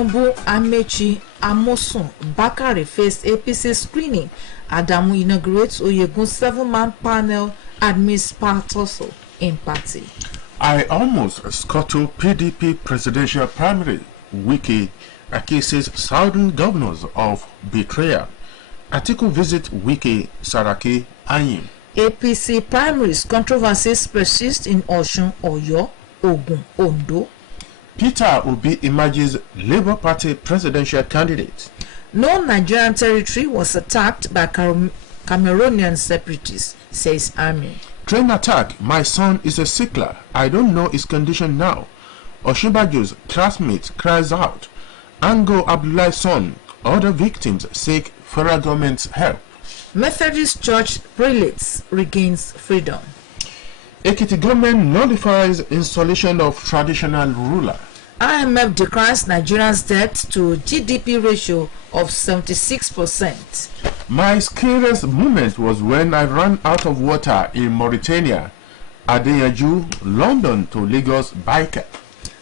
Tinubu, Amechi, Amosun, Bakare faced APC screening. Adamu inaugurates Oyegun 7-man panel admits tussle in party. I almost scuttle PDP presidential primary. Wike accuses southern governors of betrayal. Atiku visit Wike, Saraki, Ayim. APC primaries controversies persist in Osun, Oyo, Ogun, Ondo. Peter Obi emerges Labour Party presidential candidate. No Nigerian territory was attacked by Cameroonian separatists, says army. Train attack. My son is a sickler. I don't know his condition now. Oshibajo's classmate cries out. Ango Abdullah's son. Other victims seek federal government's help. Methodist Church prelates regains freedom. Ekiti government nullifies installation of traditional ruler. IMF declines Nigeria's debt to GDP ratio of 76%. My scariest moment was when I ran out of water in Mauritania. Adeyaju, London to Lagos biker.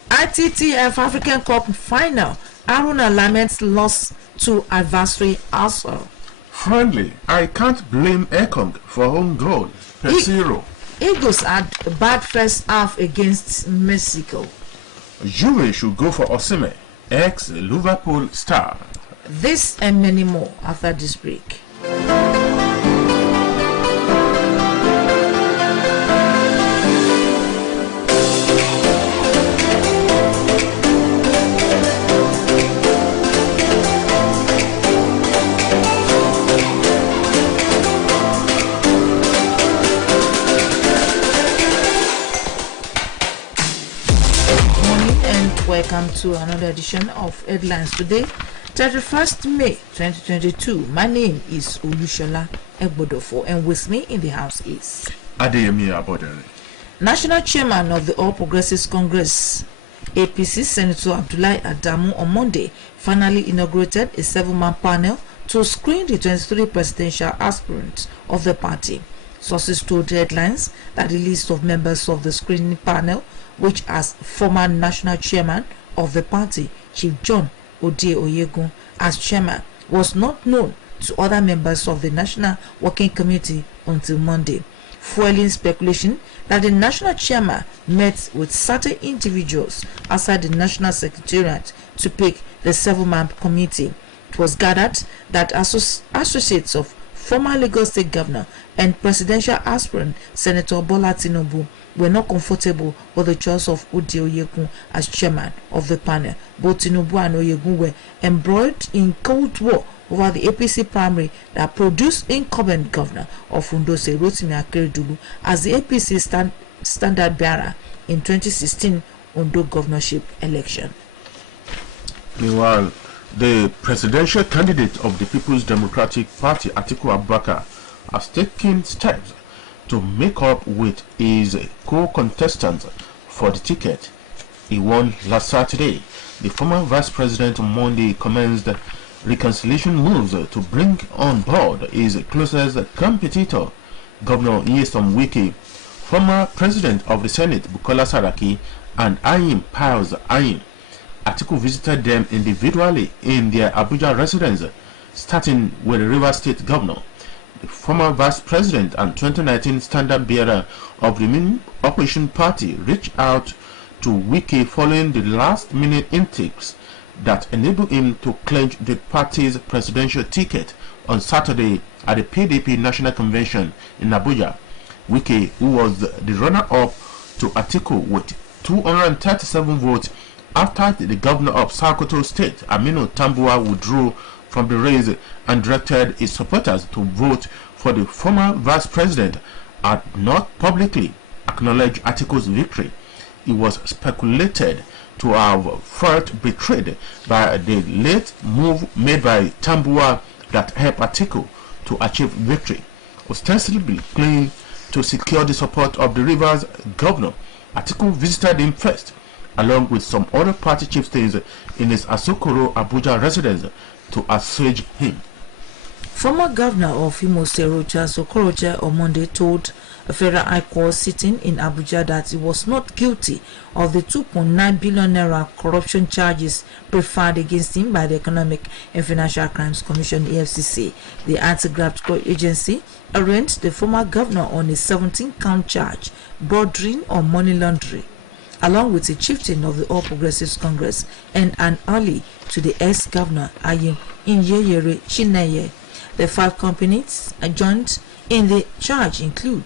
ITTF African Cup final. Aruna laments loss to adversary Arsenal. Friendly, I can't blame Ekong for home goal. Per-0. Eagles had a bad first half against Mexico. Juve should go for Osimhen, ex-Liverpool star. This and many more after this break. Welcome to another edition of Headlines today, 31st May 2022. My name is Olushola Egbodofo, and with me in the house is Adeyemi Abodere. National Chairman of the All Progressives Congress, APC Senator Abdullahi Adamu, on Monday finally inaugurated a 7-man panel to screen the 23 presidential aspirants of the party. Sources told Headlines that the list of members of the screening panel, which as former national chairman of the party, Chief John Ode Oyegun, as chairman, was not known to other members of the National Working Committee until Monday, fueling speculation that the national chairman met with certain individuals outside the National Secretariat to pick the 7-man committee. It was gathered that associates of former Lagos State Governor and presidential aspirant Senator Bola Tinubu were not comfortable with the choice of Ode Oyegun as chairman of the panel. Both Tinubu and Oyegun were embroiled in cold war over the APC primary that produced incumbent governor of Ondo State Rotimi Akeredolu as the APC standard bearer in 2016 Ondo governorship election. Meanwhile, the presidential candidate of the People's Democratic Party, Atiku Abubakar, has taken steps to make up with his co-contestant for the ticket he won last Saturday. The former vice president on Monday commenced reconciliation moves to bring on board his closest competitor, Governor Nyesom Wike, former president of the Senate, Bukola Saraki, and Ayim Piles Ayim. Atiku visited them individually in their Abuja residence, starting with the Rivers State Governor. The former vice president and 2019 standard bearer of the main opposition party reached out to Wike following the last-minute intakes that enabled him to clinch the party's presidential ticket on Saturday at the PDP National Convention in Abuja. Wike, who was the runner-up to Atiku with 237 votes after the governor of Sokoto State, Aminu Tambuwa, withdrew from the race and directed his supporters to vote for the former vice president, had not publicly acknowledged Atiku's victory. He was speculated to have felt betrayed by the late move made by Tambuwa that helped Atiku to achieve victory. Ostensibly claiming to secure the support of the Rivers governor, Atiku visited him first, along with some other party chieftains in his Asokoro Abuja residence to assuage him. Former governor of Imo State Rochas Okorocha on Monday told A federal high court sitting in Abuja that he was not guilty of the 2.9 billion naira corruption charges preferred against him by the Economic and Financial Crimes Commission (EFCC). The anti-graft court agency arraigned the former governor on a 17-count charge bordering on money laundering, along with a chieftain of the All Progressives Congress and an ally to the ex-governor Ayim Inyeyere Chineye. The 5 companies joined in the charge include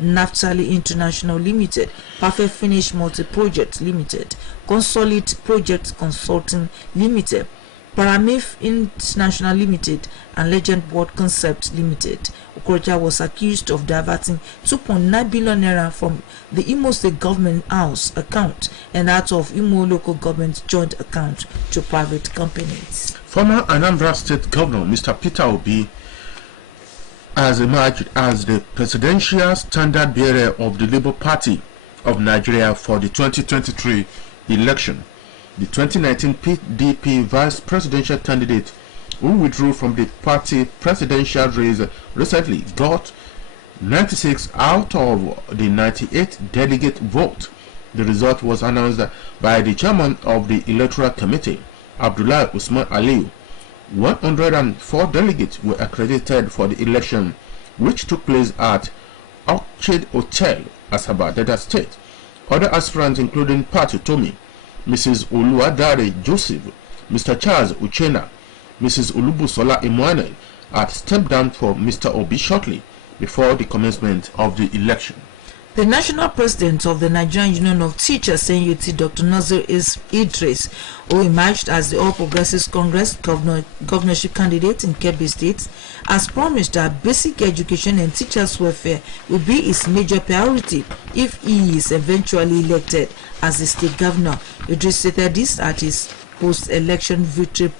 Naftali International Limited, Perfect Finish Multi-Project Limited, Consolid Project Consulting Limited, Paramif International Limited, and Legend Board Concept Limited. Okorocha was accused of diverting 2.9 billion naira from the Imo State Government House account and out of Imo Local Government joint account to private companies. Former Anambra State Governor Mr. Peter Obi has emerged as the presidential standard bearer of the Labour Party of Nigeria for the 2023 election. The 2019 PDP vice presidential candidate who withdrew from the party presidential race recently got 96 out of the 98 delegate vote. The result was announced by the chairman of the Electoral Committee, Abdullah Usman Aliyu. 104 delegates were accredited for the election, which took place at Orchid Hotel, Asaba, Delta State. Other aspirants including Patu Tomi, Mrs. Oluwadare Joseph, Mr. Charles Uchena, Mrs. Olubusola Emmanuel had stepped down for Mr. Obi shortly before the commencement of the election. The national president of the Nigerian Union of Teachers (NUT), Dr. Nazir Idris, who emerged as the All Progressives Congress governorship candidate in Kebbi State, has promised that basic education and teachers' welfare will be his major priority if he is eventually elected as the state governor. Idris stated this at his post-election victory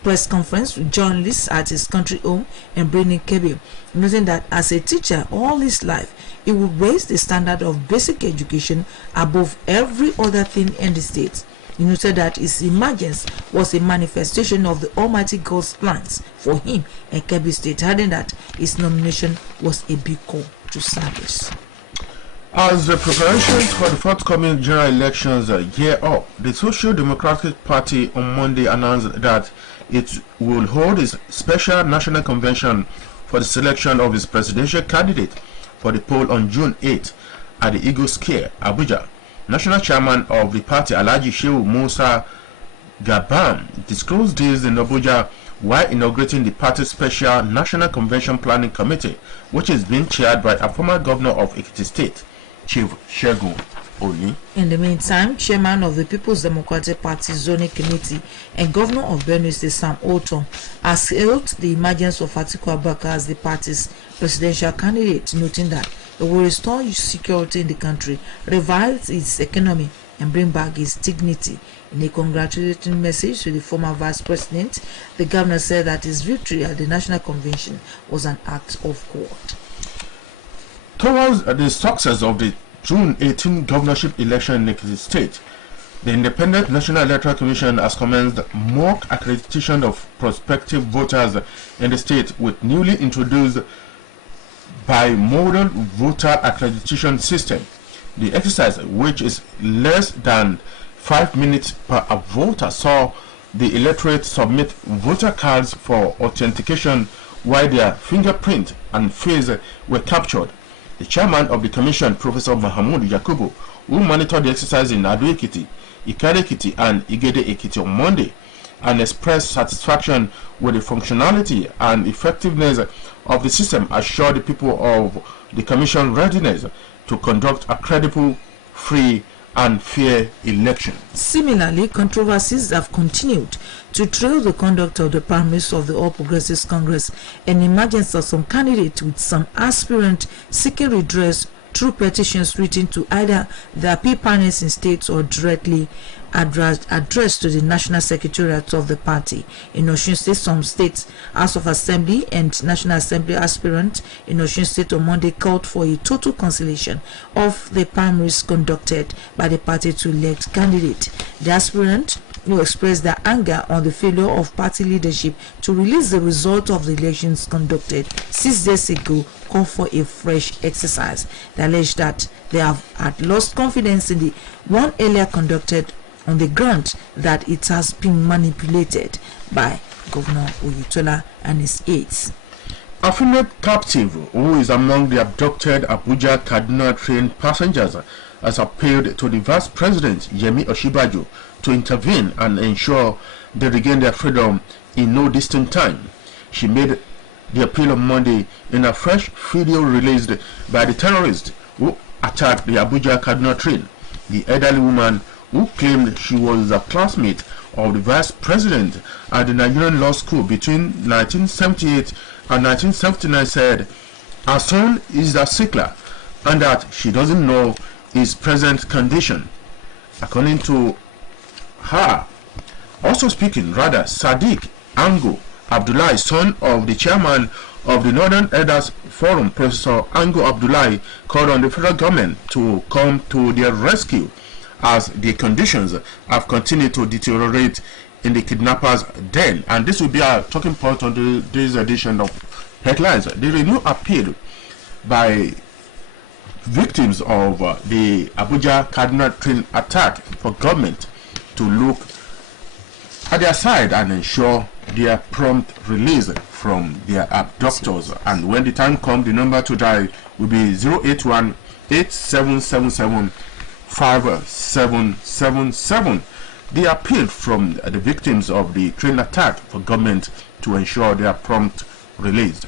press conference with journalists at his country home in Birnin Kebbi, noting that as a teacher all his life, he would raise the standard of basic education above every other thing in the state. He noted that his emergence was a manifestation of the Almighty God's plans for him and Kebbi State, adding that his nomination was a big call to service. As the preparations for the forthcoming general elections gear up, the Social Democratic Party on Monday announced that it will hold its special national convention for the selection of its presidential candidate for the poll on June 8 at the Eagle Square, Abuja. National chairman of the party, Alhaji Shehu Musa Gabam, disclosed this in Abuja while inaugurating the party's special national convention planning committee, which is being chaired by a former governor of Ekiti State, Chief Shegun Oni. In the meantime, chairman of the People's Democratic Party Zoning Committee and governor of Benue State, Sam Otom, has hailed the emergence of Atiku Abubakar as the party's presidential candidate, noting that it will restore security in the country, revive its economy, and bring back its dignity. In a congratulatory message to the former vice president, the governor said that his victory at the national convention was an act of God. Towards the success of the June 18 governorship election in Ekiti State, the Independent National Electoral Commission has commenced mock accreditation of prospective voters in the state with newly introduced bimodal voter accreditation system. The exercise, which is less than 5 minutes per voter, saw the electorate submit voter cards for authentication while their fingerprint and face were captured. The chairman of the commission, Professor Mahamoud Yakubu, who monitored the exercise in Ado Ekiti, Ikare Ekiti, and Igede Ekiti on Monday, and expressed satisfaction with the functionality and effectiveness of the system, assured the people of the commission readiness to conduct a credible, free, and fair election. Similarly, controversies have continued to trail the conduct of the primaries of the All Progressives Congress and emergence of some candidates, with some aspirants seeking redress through petitions written to either the appeal panels in states or directly addressed to the National Secretariat of the party. In Osun State, some states, House of Assembly and National Assembly aspirants in Osun State on Monday called for a total cancellation of the primaries conducted by the party to elect candidate. The aspirant who expressed their anger on the failure of party leadership to release the result of the elections conducted 6 days ago call for a fresh exercise. They allege that they have had lost confidence in the one earlier conducted on the ground that it has been manipulated by Governor Oyetola and his aides. A female captive who is among the abducted Abuja Kaduna train passengers has appealed to the Vice President Yemi Osinbajo to intervene and ensure they regain their freedom in no distant time. She made the appeal on Monday in a fresh video released by the terrorists who attacked the Abuja Kaduna train. The elderly woman, who claimed she was a classmate of the Vice President at the Nigerian Law School between 1978 and 1979, said her son is a sickler and that she doesn't know his present condition. According to her, also speaking, Sadiq Ango Abdullahi, son of the chairman of the Northern Elders Forum, Professor Ango Abdullahi, called on the federal government to come to their rescue as the conditions have continued to deteriorate in the kidnappers' den. And this will be our talking point on this edition of Headlines. There is no appeal by victims of the Abuja Kaduna train attack for government to look at their side and ensure their prompt release from their abductors. And when the time comes, the number to dial will be 081 8777 5777. The appeal from the victims of the train attack for government to ensure their prompt release.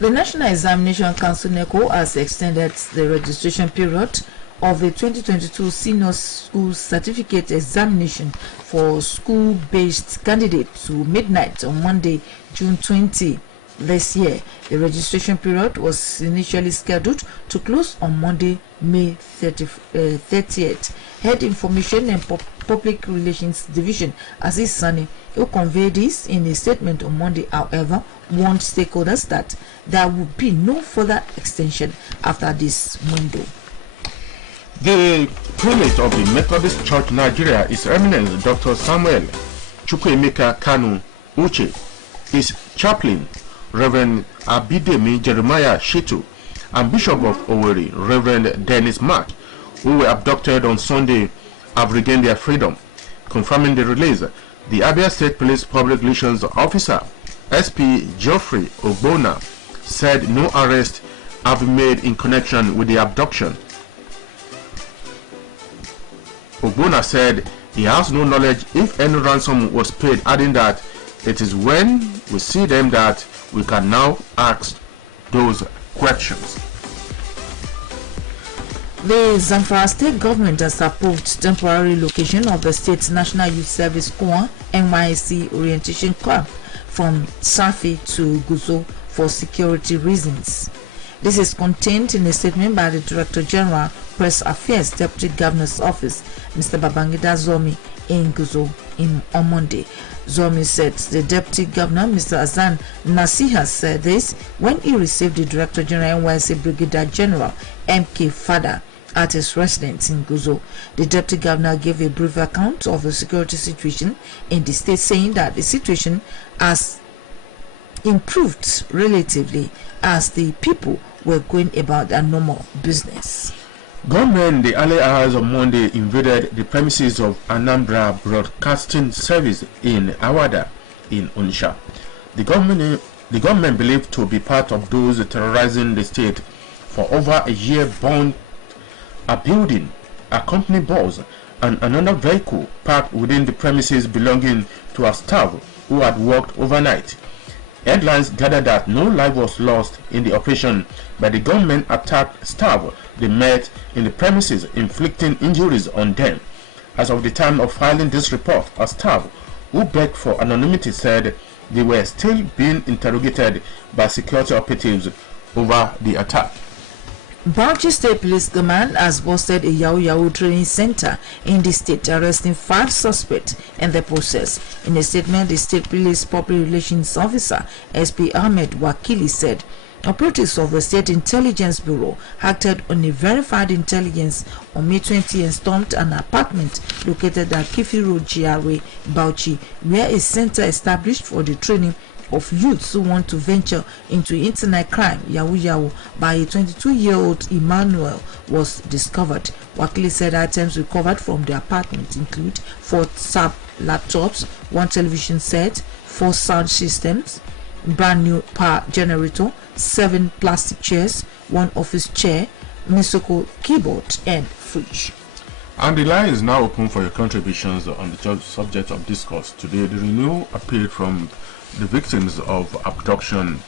The National Examination Council (NECO) has extended the registration period of the 2022 Senior School Certificate Examination for school-based candidates to midnight on Monday, June 20 this year. The registration period was initially scheduled to close on Monday, May 30th. Head Information and Public Relations Division Aziz Sani, who conveyed this in a statement on Monday, however, warned stakeholders that there would be no further extension after this window. The prelate of the Methodist Church Nigeria, His Eminence Dr. Samuel Chukwuemeka Kanu Uche, his chaplain, Reverend Abidemi Jeremiah Shitu, and Bishop of Owerri, Reverend Dennis Mark, who were abducted on Sunday, have regained their freedom. Confirming the release, the Abia State Police Public Relations Officer, SP Geoffrey Ogbonna, said no arrests have been made in connection with the abduction. Ogbonna said he has no knowledge if any ransom was paid, adding that it is when we see them that we can now ask those questions. The Zamfara State Government has approved temporary location of the State's National Youth Service Corps NYSC Orientation Camp from Safi to Guzo for security reasons. This is contained in a statement by the Director General, Press Affairs, Deputy Governor's Office, Mr. Babangida Zomi, in Guzo on Monday. Zomi said the Deputy Governor, Mr. Azan Nasiha, said this when he received the Director General NYSC Brigadier General M.K. Fada at his residence in Guzo. The Deputy Governor gave a brief account of the security situation in the state, saying that the situation has improved relatively as the people were going about their normal business. Gunmen the early hours of Monday invaded the premises of Anambra Broadcasting Service in Awada in Onitsha. The government believed to be part of those terrorizing the state for over a year burned a building, a company bus, and another vehicle parked within the premises belonging to a staff who had worked overnight. Headlines gathered that no life was lost in the operation, but the gunmen attacked staff they met in the premises, inflicting injuries on them. As of the time of filing this report, a staff who begged for anonymity said they were still being interrogated by security operatives over the attack. Bauchi State Police Command has busted a Yahoo training center in the state, arresting 5 suspects in the process. In a statement, the State Police Public Relations Officer, SP Ahmed Wakili, said operatives of the State Intelligence Bureau acted on a verified intelligence on May 20 and stormed an apartment located at Kifi Road, GRA, Bauchi, where a center established for the training of youths who want to venture into internet crime, Yahoo Yahoo, by a 22-year-old Emmanuel was discovered. Wakili said items recovered from the apartment include 4 tab laptops, 1 television set, 4 sound systems, brand new power generator, 7 plastic chairs, 1 office chair, musical keyboard, and fridge. And the line is now open for your contributions on the subject of discourse. Today, the renewal appeal from the victims of abduction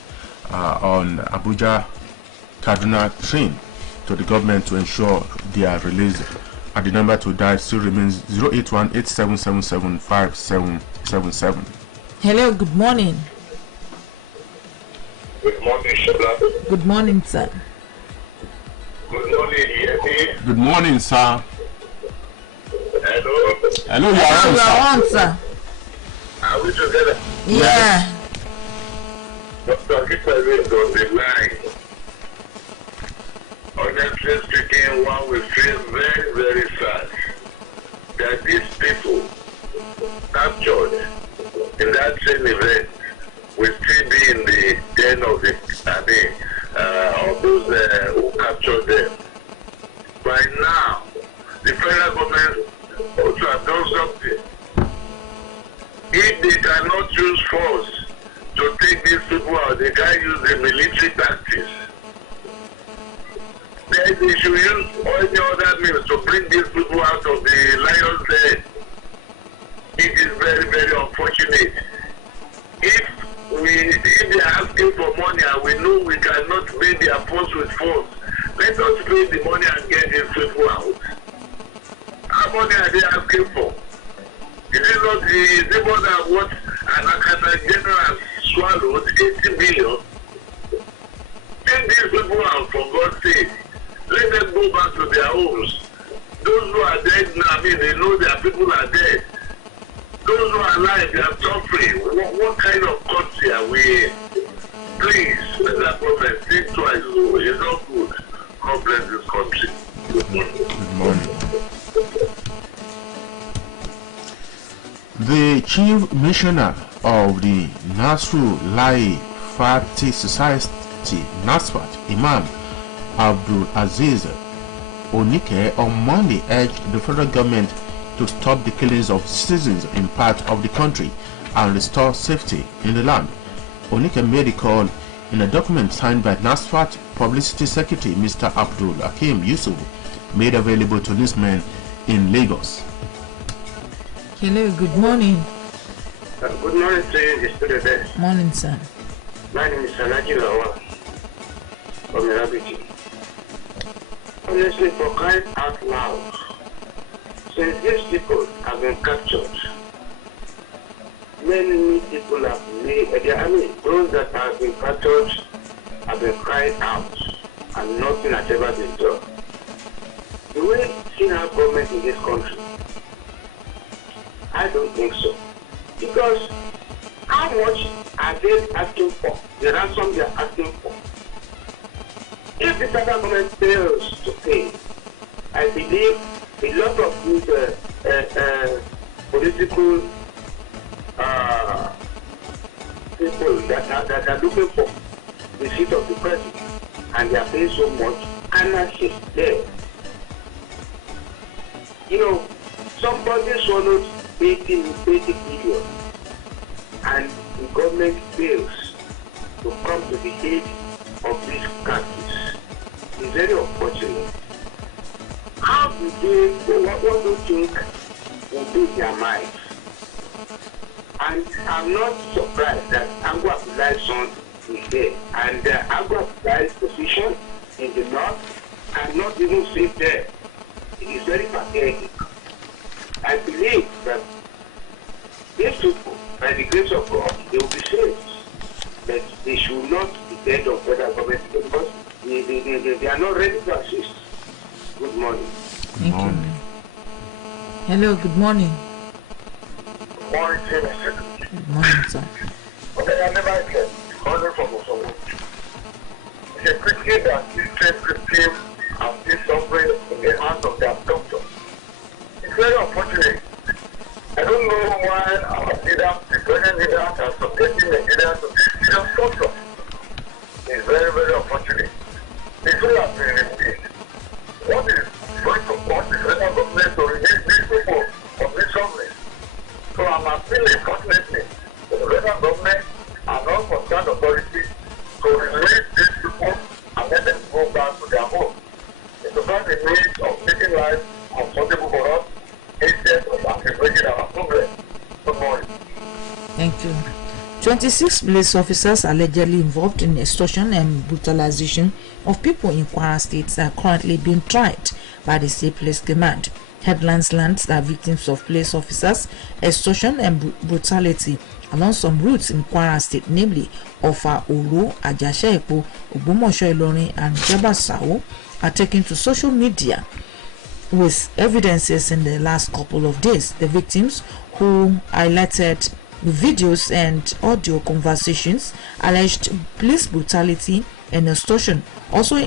on Abuja Kaduna train to the government to ensure their release. And the number to dial still remains 081-8777-5777. Hello, good morning. Good morning, Shola. Good morning, sir. Good morning, Yeti. Good morning, sir. Hello. Hello, you are on, sir. sir. Are we together? Yeah. Dr. Kitari is on the line. Honestly speaking, one will feel very, very sad that these people captured in that same event will still be in the den of the of those who captured them. By now, the federal government also have done something. If they cannot use force to take these people out, they can use the military tactics. Then they should use any other means to bring these people out of the lion's den. It is very, very unfortunate. If they are asking for money and we know we cannot pay their force with force, let us pay the money and get these people out. How money are they asking for? Is it more than what an Akata general swallowed, 80 billion? Take these people out, for God's sake. Let them go back to their homes. Those who are dead now, they know their people are dead. Those who are alive, they are suffering. What kind of country are we in? Please, let that government think twice. It's not good. God bless this country. Good morning. Good morning. The chief missioner of the Nasru Lai Fati Society, NASFAT, Imam Abdul Aziz Onike, on Monday urged the federal government to stop the killings of citizens in parts of the country and restore safety in the land. Onike made a call in a document signed by NASFAT Publicity Secretary Mr. Abdul Hakim Yusuf, made available to newsmen in Lagos. Hello, good morning. Good morning to you, the student there. Morning, sir. My name is Sanaji Lawa from Mirabiti. Honestly, for crying out loud, since these people have been captured, many people have those that have been captured have been crying out and nothing has ever been done. Do we see our government in this country? I don't think so. Because how much are they asking for? The ransom they are asking for. If the federal government fails to pay, I believe a lot of these political people that are looking for the seat of the president and they are paying so much, anarchy is there. Somebody swallowed 80 billion and the government fails to come to the aid of these captives. It's very unfortunate. How do they, what do you think will be their minds? And I'm not surprised that Agua Abdullah's son is there. And Agua Abdullah's position in the north are not even safe there. It is very pathetic. I believe that these people, by the grace of God, they will be saved. But they should not be dead of federal government because they are not ready to assist. Good morning. Thank you. Hello, good morning. Good morning, Good morning, sir. Okay, I never get calling from Osowo. It's a quickly that this trade victim and this suffering in the hands of their doctors. It's very unfortunate. I don't know why our leaders prefer Nigerian leaders are subjecting Nigerians to serious torture. It's very, very unfortunate. It will have been released. What is going to cause the federal government to release these people from this government? So I'm appealing confidently to the federal government and all concerned authorities to release these people and let them go back to their home. It's about the means of taking life comfortable for us instead of aggravating our progress. Good morning. Thank you. 26 police officers allegedly involved in extortion and brutalization of people in Kwara State are currently being tried by the state police command. Headlines land that victims of police officers, extortion and brutality along some routes in Kwara State, namely Ofa, Olu, Ajasha-Epo, Ogbomoso, Ilorin and Jaba-Sao, are taken to social media with evidences in the last couple of days. The victims, who highlighted videos and audio conversations, alleged police brutality and extortion. Also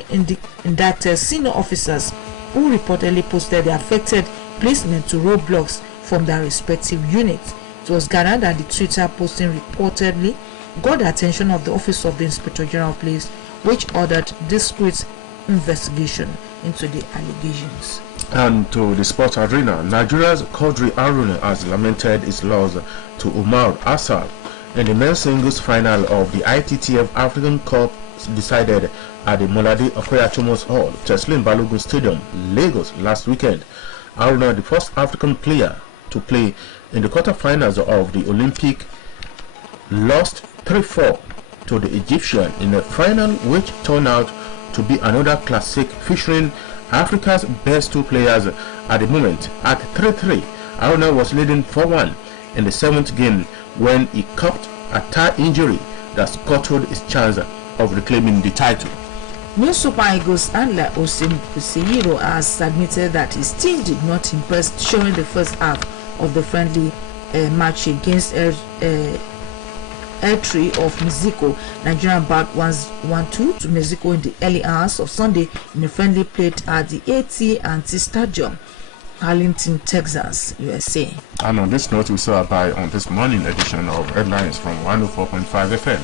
indicted senior officers who reportedly posted the affected policemen to roadblocks from their respective units. It was gathered that the Twitter posting reportedly got the attention of the Office of the Inspector General of Police, which ordered discreet investigation into the allegations. And to the sports arena, Nigeria's Quadri Haruna has lamented his loss to Umar Asal in the men's singles final of the ITTF African Cup decided at the Molade Okoya-Thomas Hall, Teslim Balogun Stadium, Lagos last weekend. Haruna, the first African player to play in the quarterfinals of the Olympic, lost 3-4 to the Egyptian in a final which turned out to be another classic featuring Africa's best two players at the moment. At 3-3, Haruna was leading 4-1 in the 7th game when he caught a thigh injury that scuttled his chance of reclaiming the title. New Super Eagles handler Osim Kuseyiro has admitted that his team did not impress during the first half of the friendly match against Tree of Mexico. Nigeria backed 1-2 to Mexico in the early hours of Sunday in a friendly played at the AT&T Stadium, Arlington, Texas, USA. And on this note, we saw by on this morning edition of Headlines from 104.5 FM,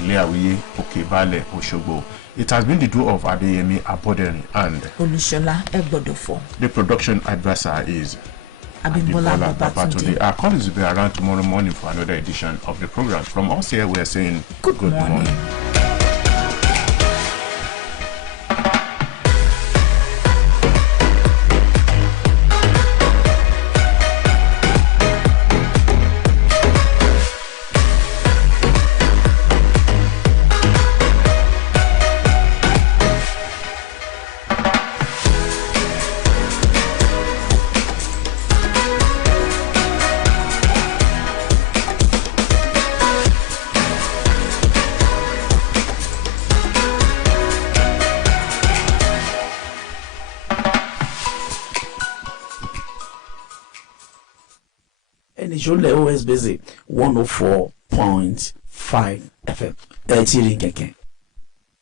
Ileawiye Okebale Oshogbo. It has been the duo of Adeyemi Abodeni and Olushola Egbodofo. The production advisor is Abimbola Babatunde. Our colleagues will be around tomorrow morning for another edition of the program. From us here, we are saying good morning. OSBC 104.5 FM.